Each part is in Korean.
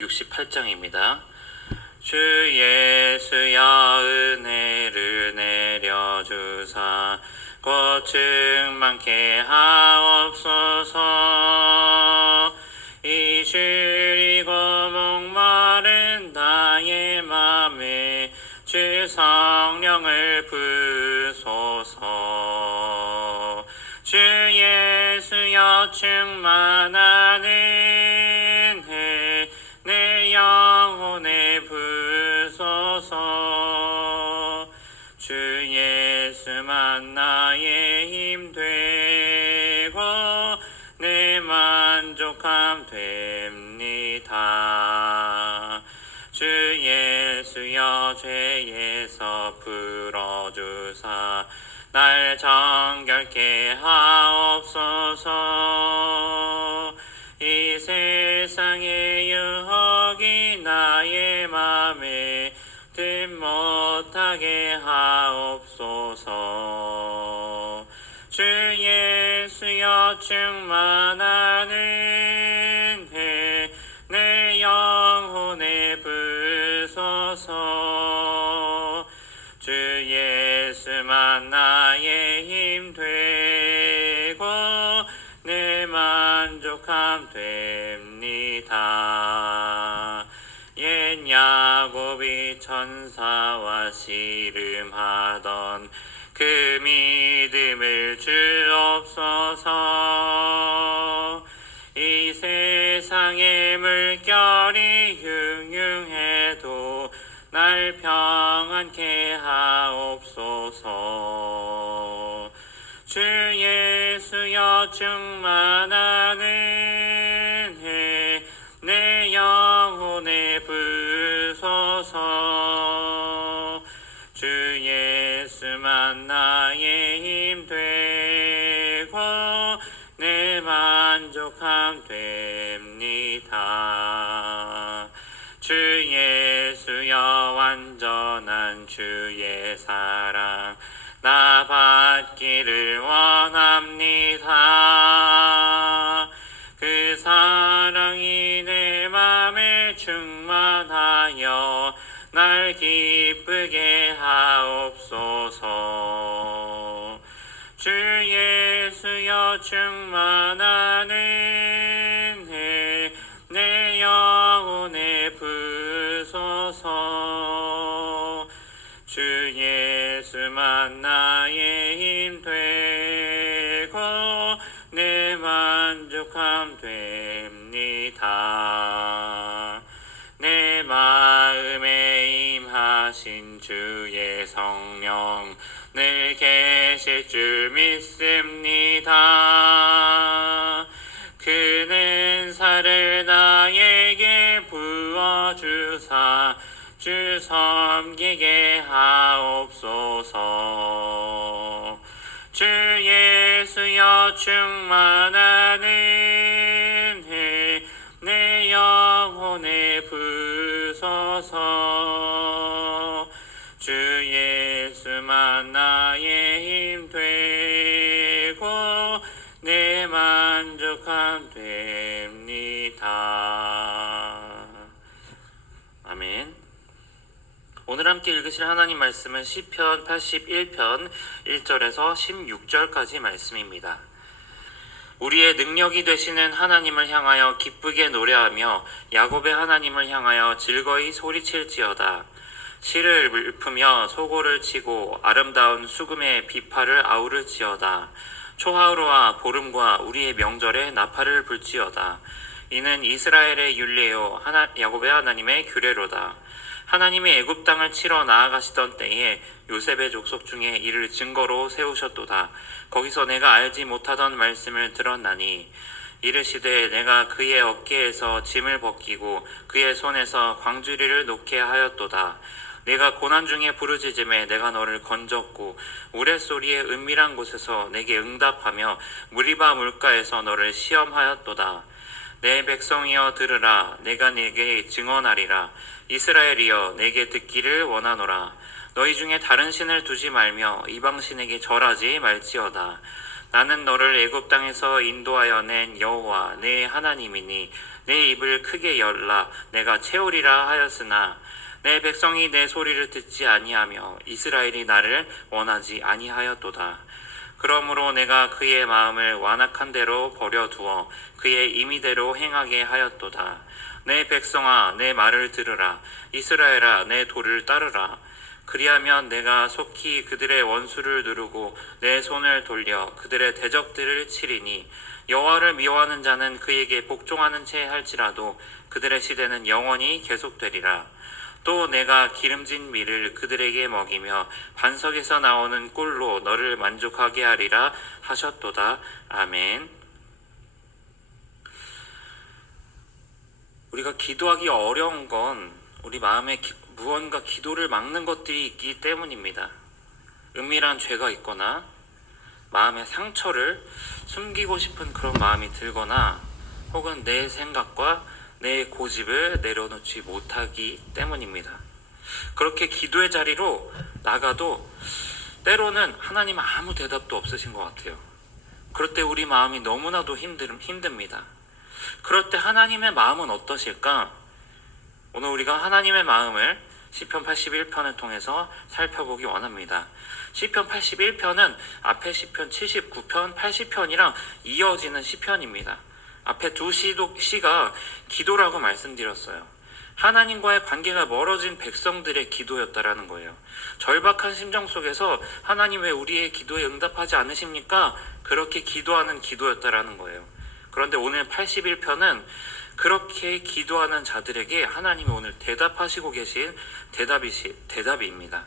68장입니다. 주 예수여 은혜를 내려주사 곧 충만케 하옵소서. 이 줄이고 목마른 나의 맘에 주 성령을 부소서. 주 예수여 충만한 은혜 내 영혼에 부소서. 주 예수만 나의 힘 되고 내 만족함 됩니다. 주 예수여 죄에서 풀어주사 날 정결케 하옵소서. 이 세상의 유혹이 나의 맘에 든 못하게 하옵소서. 주 예수여 충만한 은혜 내 영혼에 부소서. 주 예수만 나의 힘 되고 내 만족함 됩니다. 옛 야곱이 천사와 씨름하던 그 믿음을 주옵소서. 이 세상의 물결이 흉흉해도 날 평안케 하옵소서. 주 예수여 충만한 은혜 내 영혼에 부소서. 주 예수만 나의 힘 되고 내 만족함 됩니다. 주 예수여 완전한 주의 사랑 나 받기를 원합니다. 그 사랑이 내 맘에 충만하여 날 기쁘게 하옵소서. 주 예수여 충만한 은혜 내 영혼에 부소서. 주 예수만 나의 힘 되고 내 만족함 됩니다. 내 마음에 임하신 주의 성령 늘 계실 줄 믿습니다. 그는 사를 나에게 부어주사 주 섬기게 하옵소서. 주 예수여 충만한 은혜 내 영혼에 부소서. 주 예수만 나의 힘 되고 내 만족함 됩니다. 아멘. 오늘 함께 읽으실 하나님 말씀은 시편 81편 1절에서 16절까지 말씀입니다. 우리의 능력이 되시는 하나님을 향하여 기쁘게 노래하며 야곱의 하나님을 향하여 즐거이 소리칠지어다. 시를 읊으며 소고를 치고 아름다운 수금의 비파를 아우를지어다. 초하루와 보름과 우리의 명절에 나팔을 불지어다. 이는 이스라엘의 율례요 야곱의 하나님의 규례로다. 하나님이 애굽 땅을 치러 나아가시던 때에 요셉의 족속 중에 이를 증거로 세우셨도다. 거기서 내가 알지 못하던 말씀을 들었나니 이르시되 내가 그의 어깨에서 짐을 벗기고 그의 손에서 광주리를 놓게 하였도다. 내가 고난 중에 부르짖음에 내가 너를 건졌고 우레소리의 은밀한 곳에서 내게 응답하며 무리바 물가에서 너를 시험하였도다. 내 백성이여 들으라. 내가 네게 증언하리라. 이스라엘이여 내게 듣기를 원하노라. 너희 중에 다른 신을 두지 말며 이방신에게 절하지 말지어다. 나는 너를 애굽 땅에서 인도하여 낸 여호와 내 하나님이니 내 입을 크게 열라 내가 채우리라 하였으나 내 백성이 내 소리를 듣지 아니하며 이스라엘이 나를 원하지 아니하였도다. 그러므로 내가 그의 마음을 완악한 대로 버려두어 그의 임의대로 행하게 하였도다. 내 백성아 내 말을 들으라. 이스라엘아 내 도를 따르라. 그리하면 내가 속히 그들의 원수를 누르고 내 손을 돌려 그들의 대적들을 치리니 여호와를 미워하는 자는 그에게 복종하는 채 할지라도 그들의 시대는 영원히 계속되리라. 또 내가 기름진 밀을 그들에게 먹이며 반석에서 나오는 꿀로 너를 만족하게 하리라 하셨도다. 아멘. 우리가 기도하기 어려운 건 우리 마음에 무언가 기도를 막는 것들이 있기 때문입니다. 은밀한 죄가 있거나 마음의 상처를 숨기고 싶은 그런 마음이 들거나 혹은 내 생각과 내 고집을 내려놓지 못하기 때문입니다. 그렇게 기도의 자리로 나가도 때로는 하나님은 아무 대답도 없으신 것 같아요. 그럴 때 우리 마음이 너무나도 힘듭니다. 그럴 때 하나님의 마음은 어떠실까? 오늘 우리가 하나님의 마음을 시편 81편을 통해서 살펴보기 원합니다. 시편 81편은 앞에 시편 79편, 80편이랑 이어지는 시편입니다. 앞에 두 시가 기도라고 말씀드렸어요. 하나님과의 관계가 멀어진 백성들의 기도였다라는 거예요. 절박한 심정 속에서 하나님 왜 우리의 기도에 응답하지 않으십니까? 그렇게 기도하는 기도였다라는 거예요. 그런데 오늘 81편은 그렇게 기도하는 자들에게 하나님이 오늘 대답하시고 계신 대답입니다.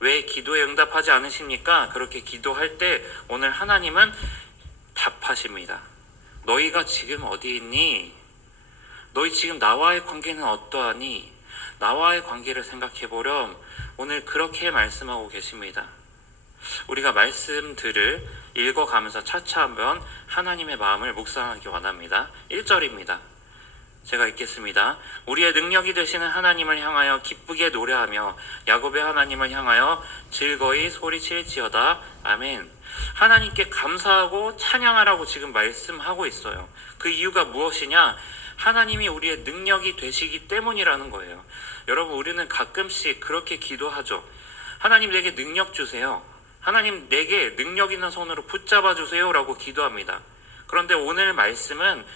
왜 기도에 응답하지 않으십니까? 그렇게 기도할 때 오늘 하나님은 답하십니다. 너희가 지금 어디 있니? 너희 지금 나와의 관계는 어떠하니? 나와의 관계를 생각해보렴. 오늘 그렇게 말씀하고 계십니다. 우리가 말씀들을 읽어가면서 차차 한번 하나님의 마음을 묵상하기 원합니다. 1절입니다. 제가 읽겠습니다. 우리의 능력이 되시는 하나님을 향하여 기쁘게 노래하며 야곱의 하나님을 향하여 즐거이 소리칠지어다. 아멘. 하나님께 감사하고 찬양하라고 지금 말씀하고 있어요. 그 이유가 무엇이냐? 하나님이 우리의 능력이 되시기 때문이라는 거예요. 여러분, 우리는 가끔씩 그렇게 기도하죠. 하나님 내게 능력 주세요. 하나님 내게 능력 있는 손으로 붙잡아 주세요 라고 기도합니다. 그런데 오늘 말씀은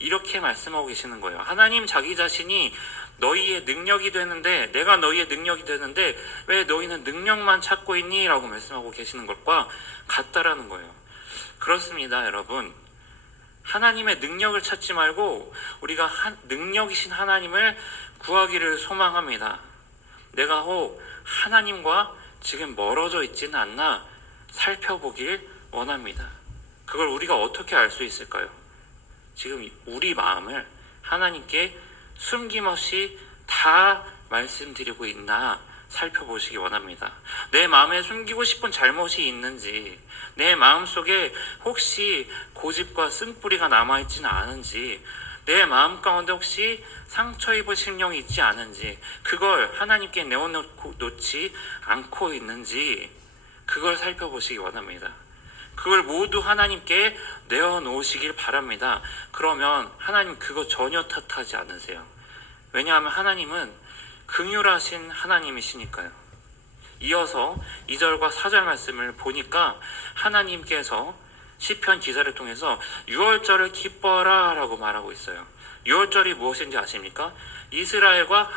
이렇게 말씀하고 계시는 거예요. 하나님 자기 자신이 너희의 능력이 되는데, 내가 너희의 능력이 되는데 왜 너희는 능력만 찾고 있니? 라고 말씀하고 계시는 것과 같다라는 거예요. 그렇습니다, 여러분. 하나님의 능력을 찾지 말고 우리가 능력이신 하나님을 구하기를 소망합니다. 내가 혹 하나님과 지금 멀어져 있지는 않나 살펴보길 원합니다. 그걸 우리가 어떻게 알 수 있을까요? 지금 우리 마음을 하나님께 숨김없이 다 말씀드리고 있나 살펴보시기 원합니다. 내 마음에 숨기고 싶은 잘못이 있는지, 내 마음속에 혹시 고집과 쓴뿌리가 남아있지는 않은지, 내 마음 가운데 혹시 상처 입은 심령이 있지 않은지, 그걸 하나님께 내어놓지 않고 있는지 그걸 살펴보시기 원합니다. 그걸 모두 하나님께 내어놓으시길 바랍니다. 그러면 하나님 그거 전혀 탓하지 않으세요. 왜냐하면 하나님은 긍휼하신 하나님이시니까요. 이어서 2절과 4절 말씀을 보니까 하나님께서 시편 기사를 통해서 유월절을 기뻐하라 라고 말하고 있어요. 유월절이 무엇인지 아십니까? 이스라엘과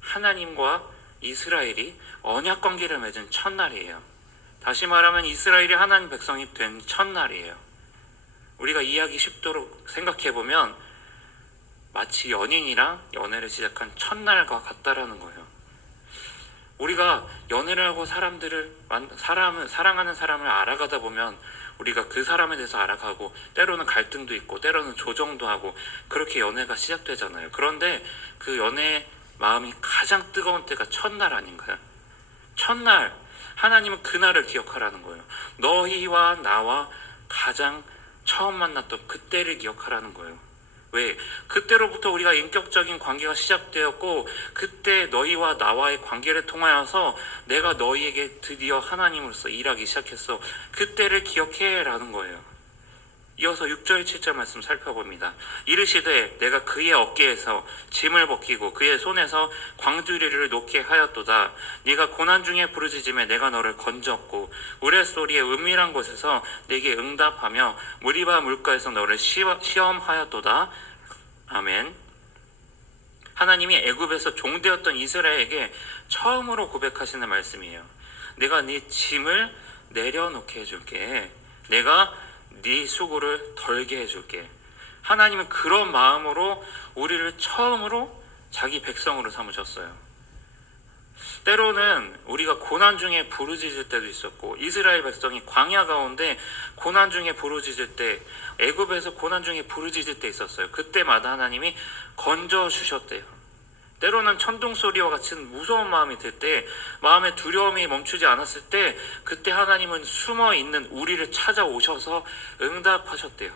하나님과 이스라엘이 언약 관계를 맺은 첫날이에요. 다시 말하면 이스라엘이 하나님 백성이 된 첫날이에요. 우리가 이해하기 쉽도록 생각해보면 마치 연인이랑 연애를 시작한 첫날과 같다라는 거예요. 우리가 연애를 하고 사랑하는 사람을 알아가다 보면 우리가 그 사람에 대해서 알아가고 때로는 갈등도 있고 때로는 조정도 하고 그렇게 연애가 시작되잖아요. 그런데 그 연애의 마음이 가장 뜨거운 때가 첫날 아닌가요? 첫날, 하나님은 그날을 기억하라는 거예요. 너희와 나와 가장 처음 만났던 그때를 기억하라는 거예요. 왜? 그때로부터 우리가 인격적인 관계가 시작되었고 그때 너희와 나와의 관계를 통하여서 내가 너희에게 드디어 하나님으로서 일하기 시작했어. 그때를 기억해 라는 거예요. 이어서 6절 7절 말씀 살펴봅니다. 이르시되 내가 그의 어깨에서 짐을 벗기고 그의 손에서 광주리를 놓게 하였도다. 네가 고난 중에 부르짖음에 내가 너를 건졌고 우레소리의 은밀한 곳에서 내게 응답하며 무리바 물가에서 너를 시험하였도다. 아멘. 하나님이 애굽에서 종되었던 이스라엘에게 처음으로 고백하시는 말씀이에요. 내가 네 짐을 내려놓게 해줄게. 내가 네 수고를 덜게 해줄게. 하나님은 그런 마음으로 우리를 처음으로 자기 백성으로 삼으셨어요. 때로는 우리가 고난 중에 부르짖을 때도 있었고 이스라엘 백성이 광야 가운데 고난 중에 부르짖을 때, 애굽에서 고난 중에 부르짖을 때 있었어요. 그때마다 하나님이 건져주셨대요. 때로는 천둥 소리와 같은 무서운 마음이 들 때, 마음의 두려움이 멈추지 않았을 때 그때 하나님은 숨어있는 우리를 찾아오셔서 응답하셨대요.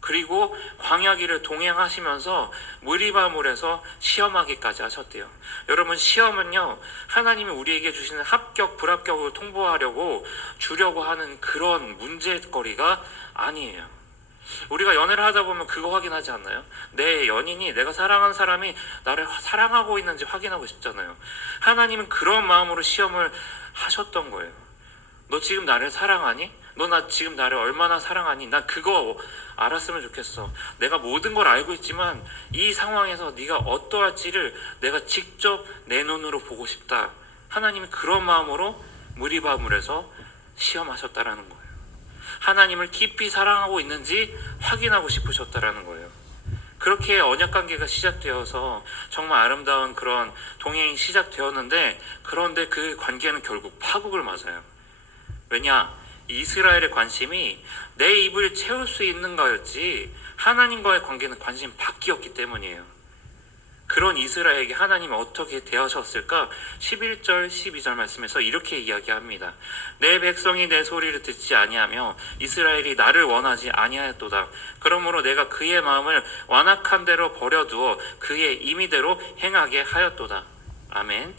그리고 광야길을 동행하시면서 무리바물에서 시험하기까지 하셨대요. 여러분, 시험은요, 하나님이 우리에게 주시는 합격, 불합격을 통보하려고 주려고 하는 그런 문제거리가 아니에요. 우리가 연애를 하다 보면 그거 확인하지 않나요? 내 연인이, 내가 사랑하는 사람이 나를 사랑하고 있는지 확인하고 싶잖아요. 하나님은 그런 마음으로 시험을 하셨던 거예요. 너 지금 나를 사랑하니? 너 지금 나를 얼마나 사랑하니? 나 그거 알았으면 좋겠어. 내가 모든 걸 알고 있지만 이 상황에서 네가 어떠할지를 내가 직접 내 눈으로 보고 싶다. 하나님이 그런 마음으로 무리바물에서 시험하셨다라는 거예요. 하나님을 깊이 사랑하고 있는지 확인하고 싶으셨다라는 거예요. 그렇게 언약관계가 시작되어서 정말 아름다운 그런 동행이 시작되었는데, 그런데 그 관계는 결국 파국을 맞아요. 왜냐? 이스라엘의 관심이 내 입을 채울 수 있는가였지 하나님과의 관계는 관심이 바뀌었기 때문이에요. 그런 이스라엘에게 하나님이 어떻게 대하셨을까? 11절 12절 말씀에서 이렇게 이야기합니다. 내 백성이 내 소리를 듣지 아니하며 이스라엘이 나를 원하지 아니하였도다. 그러므로 내가 그의 마음을 완악한 대로 버려두어 그의 임의대로 행하게 하였도다. 아멘.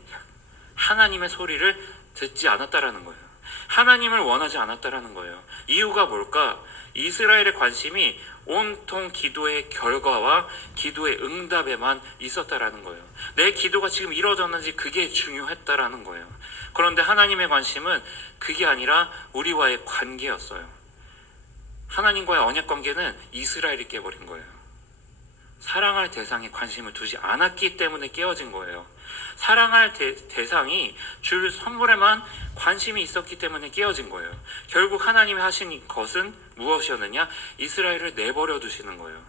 하나님의 소리를 듣지 않았다라는 거예요. 하나님을 원하지 않았다라는 거예요. 이유가 뭘까? 이스라엘의 관심이 온통 기도의 결과와 기도의 응답에만 있었다라는 거예요. 내 기도가 지금 이루어졌는지 그게 중요했다라는 거예요. 그런데 하나님의 관심은 그게 아니라 우리와의 관계였어요. 하나님과의 언약 관계는 이스라엘이 깨버린 거예요. 사랑할 대상에 관심을 두지 않았기 때문에 깨어진 거예요. 사랑할 대상이 줄 선물에만 관심이 있었기 때문에 깨어진 거예요. 결국 하나님이 하신 것은 무엇이었느냐? 이스라엘을 내버려 두시는 거예요.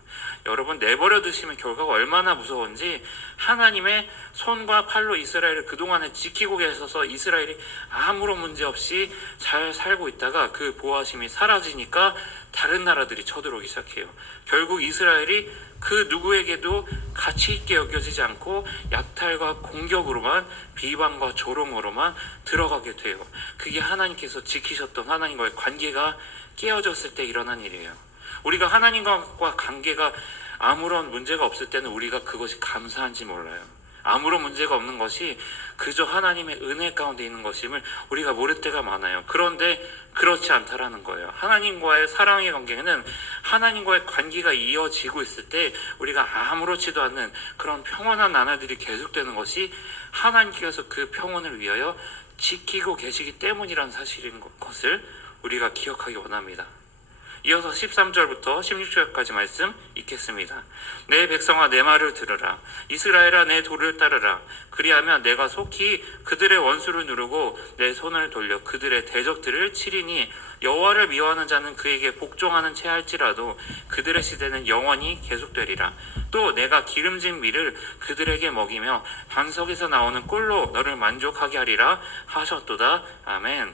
여러분, 내버려 두시면 결과가 얼마나 무서운지, 하나님의 손과 팔로 이스라엘을 그동안에 지키고 계셔서 이스라엘이 아무런 문제 없이 잘 살고 있다가 그 보호하심이 사라지니까 다른 나라들이 쳐들어오기 시작해요. 결국 이스라엘이 그 누구에게도 가치 있게 여겨지지 않고 약탈과 공격으로만, 비방과 조롱으로만 들어가게 돼요. 그게 하나님께서 지키셨던 하나님과의 관계가 깨어졌을 때 일어난 일이에요. 우리가 하나님과 관계가 아무런 문제가 없을 때는 우리가 그것이 감사한지 몰라요. 아무런 문제가 없는 것이 그저 하나님의 은혜 가운데 있는 것임을 우리가 모를 때가 많아요. 그런데 그렇지 않다라는 거예요. 하나님과의 사랑의 관계는, 하나님과의 관계가 이어지고 있을 때 우리가 아무렇지도 않는 그런 평온한 나날들이 계속되는 것이 하나님께서 그 평온을 위하여 지키고 계시기 때문이라는 사실인 것을 우리가 기억하기 원합니다. 이어서 13절부터 16절까지 말씀 읽겠습니다. 내 백성아, 내 말을 들으라. 이스라엘아, 내 도를 따르라. 그리하면 내가 속히 그들의 원수를 누르고 내 손을 돌려 그들의 대적들을 치리니, 여호와를 미워하는 자는 그에게 복종하는 채 할지라도 그들의 시대는 영원히 계속되리라. 또 내가 기름진 밀을 그들에게 먹이며 반석에서 나오는 꿀로 너를 만족하게 하리라 하셨도다. 아멘.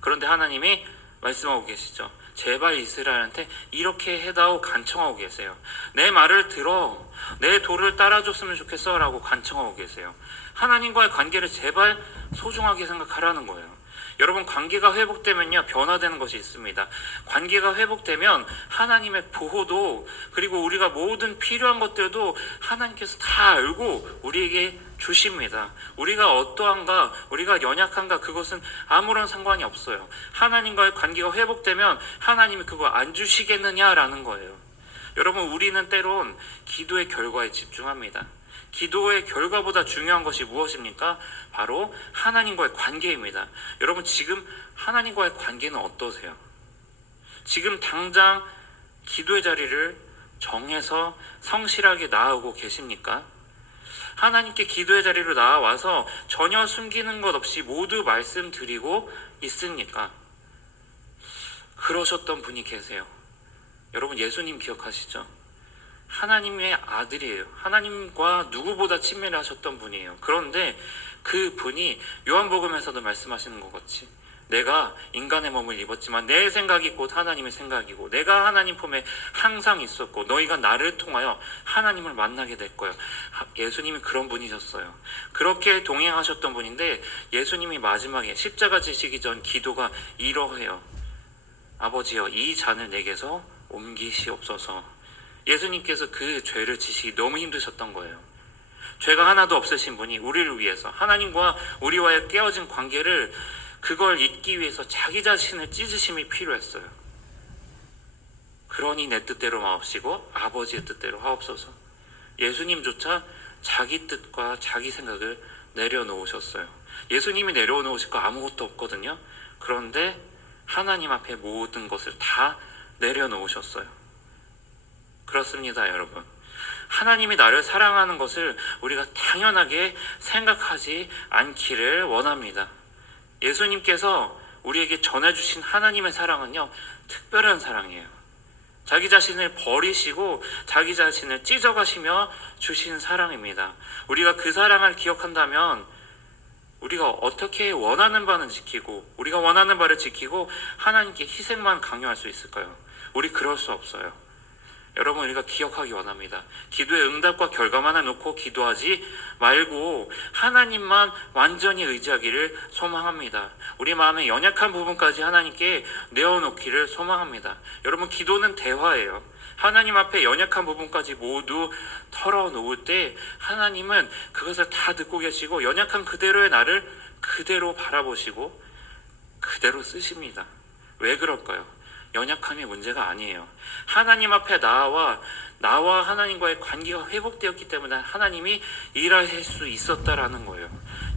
그런데 하나님이 말씀하고 계시죠. 제발 이스라엘한테 이렇게 해다오 간청하고 계세요. 내 말을 들어, 내 도를 따라줬으면 좋겠어 라고 간청하고 계세요. 하나님과의 관계를 제발 소중하게 생각하라는 거예요. 여러분, 관계가 회복되면요, 변화되는 것이 있습니다. 관계가 회복되면 하나님의 보호도, 그리고 우리가 모든 필요한 것들도 하나님께서 다 알고 우리에게 주십니다. 우리가 어떠한가, 우리가 연약한가, 그것은 아무런 상관이 없어요. 하나님과의 관계가 회복되면 하나님이 그거 안 주시겠느냐라는 거예요. 여러분, 우리는 때론 기도의 결과에 집중합니다. 기도의 결과보다 중요한 것이 무엇입니까? 바로 하나님과의 관계입니다. 여러분, 지금 하나님과의 관계는 어떠세요? 지금 당장 기도의 자리를 정해서 성실하게 나아오고 계십니까? 하나님께 기도의 자리로 나와서 전혀 숨기는 것 없이 모두 말씀드리고 있습니까? 그러셨던 분이 계세요. 여러분, 예수님 기억하시죠? 하나님의 아들이에요. 하나님과 누구보다 친밀하셨던 분이에요. 그런데 그 분이 요한복음에서도 말씀하시는 것 같이, 내가 인간의 몸을 입었지만 내 생각이 곧 하나님의 생각이고, 내가 하나님 품에 항상 있었고 너희가 나를 통하여 하나님을 만나게 될 거예요. 예수님이 그런 분이셨어요. 그렇게 동행하셨던 분인데, 예수님이 마지막에 십자가 지시기 전 기도가 이러해요. 아버지여, 이 잔을 내게서 옮기시옵소서. 예수님께서 그 죄를 지시기 너무 힘드셨던 거예요. 죄가 하나도 없으신 분이 우리를 위해서, 하나님과 우리와의 깨어진 관계를, 그걸 잊기 위해서 자기 자신을 찢으심이 필요했어요. 그러니 내 뜻대로 마옵시고 아버지의 뜻대로 하옵소서. 예수님조차 자기 뜻과 자기 생각을 내려놓으셨어요. 예수님이 내려놓으실 거 아무것도 없거든요. 그런데 하나님 앞에 모든 것을 다 내려놓으셨어요. 그렇습니다, 여러분. 하나님이 나를 사랑하는 것을 우리가 당연하게 생각하지 않기를 원합니다. 예수님께서 우리에게 전해주신 하나님의 사랑은요, 특별한 사랑이에요. 자기 자신을 버리시고 자기 자신을 찢어가시며 주신 사랑입니다. 우리가 그 사랑을 기억한다면 우리가 어떻게 원하는 바는 지키고, 우리가 원하는 바를 지키고 하나님께 희생만 강요할 수 있을까요? 우리 그럴 수 없어요. 여러분, 우리가 기억하기 원합니다. 기도의 응답과 결과만을 놓고 기도하지 말고 하나님만 완전히 의지하기를 소망합니다. 우리 마음의 연약한 부분까지 하나님께 내어놓기를 소망합니다. 여러분, 기도는 대화예요. 하나님 앞에 연약한 부분까지 모두 털어놓을 때 하나님은 그것을 다 듣고 계시고, 연약한 그대로의 나를 그대로 바라보시고 그대로 쓰십니다. 왜 그럴까요? 연약함이 문제가 아니에요. 하나님 앞에 나와 하나님과의 관계가 회복되었기 때문에 하나님이 일하실 수 있었다라는 거예요.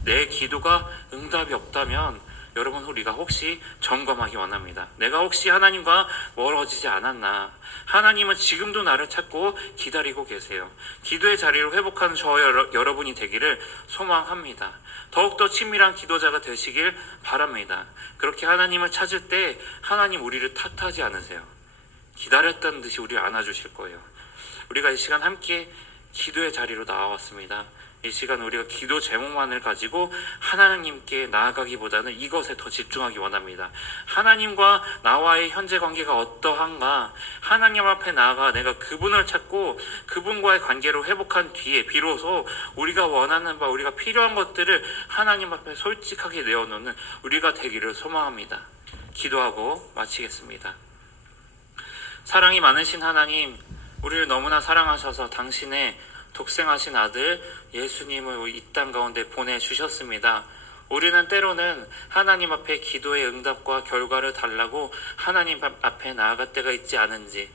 내 기도가 응답이 없다면 여러분, 우리가 혹시 점검하기 원합니다. 내가 혹시 하나님과 멀어지지 않았나? 하나님은 지금도 나를 찾고 기다리고 계세요. 기도의 자리를 회복하는 여러분이 되기를 소망합니다. 더욱더 친밀한 기도자가 되시길 바랍니다. 그렇게 하나님을 찾을 때 하나님 우리를 탓하지 않으세요. 기다렸다는 듯이 우리를 안아주실 거예요. 우리가 이 시간 함께 기도의 자리로 나와왔습니다. 이 시간 우리가 기도 제목만을 가지고 하나님께 나아가기보다는 이것에 더 집중하기 원합니다. 하나님과 나와의 현재 관계가 어떠한가? 하나님 앞에 나아가 내가 그분을 찾고 그분과의 관계를 회복한 뒤에 비로소 우리가 원하는 바, 우리가 필요한 것들을 하나님 앞에 솔직하게 내어놓는 우리가 되기를 소망합니다. 기도하고 마치겠습니다. 사랑이 많으신 하나님, 우리를 너무나 사랑하셔서 당신의 독생하신 아들 예수님을 이 땅 가운데 보내주셨습니다. 우리는 때로는 하나님 앞에 기도의 응답과 결과를 달라고 하나님 앞에 나아갈 때가 있지 않은지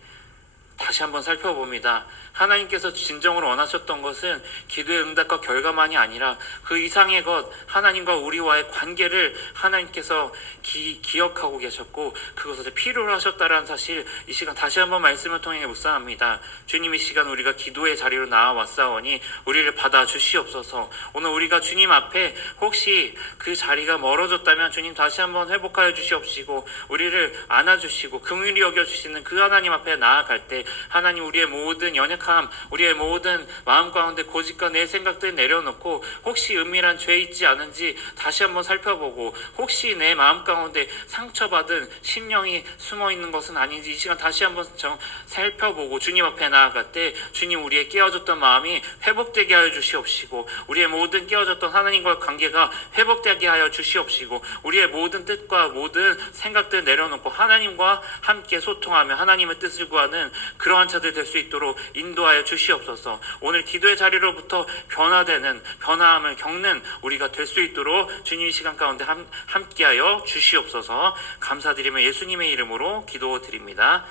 다시 한번 살펴봅니다. 하나님께서 진정으로 원하셨던 것은 기도의 응답과 결과만이 아니라 그 이상의 것, 하나님과 우리와의 관계를 하나님께서 기억하고 계셨고 그것을 필요로 하셨다라는 사실, 이 시간 다시 한번 말씀을 통해 묵상합니다. 주님, 이 시간 우리가 기도의 자리로 나와왔사오니 우리를 받아주시옵소서. 오늘 우리가 주님 앞에 혹시 그 자리가 멀어졌다면 주님 다시 한번 회복하여 주시옵시고 우리를 안아주시고 긍휼히 여겨주시는 그 하나님 앞에 나아갈 때 하나님, 우리의 모든 연약함, 우리의 모든 마음 가운데 고집과 내 생각들 내려놓고 혹시 은밀한 죄 있지 않은지 다시 한번 살펴보고, 혹시 내 마음 가운데 상처받은 심령이 숨어 있는 것은 아닌지 이 시간 다시 한번 살펴보고 주님 앞에 나아갈 때, 주님, 우리의 깨어졌던 마음이 회복되게 하여 주시옵시고, 우리의 모든 깨어졌던 하나님과의 관계가 회복되게 하여 주시옵시고, 우리의 모든 뜻과 모든 생각들 내려놓고 하나님과 함께 소통하며 하나님의 뜻을 구하는 그러한 자들 될 수 있도록 인도하여 주시옵소서. 오늘 기도의 자리로부터 변화함을 겪는 우리가 될 수 있도록 주님 이 시간 가운데 함께하여 주시옵소서. 감사드리며 예수님의 이름으로 기도드립니다.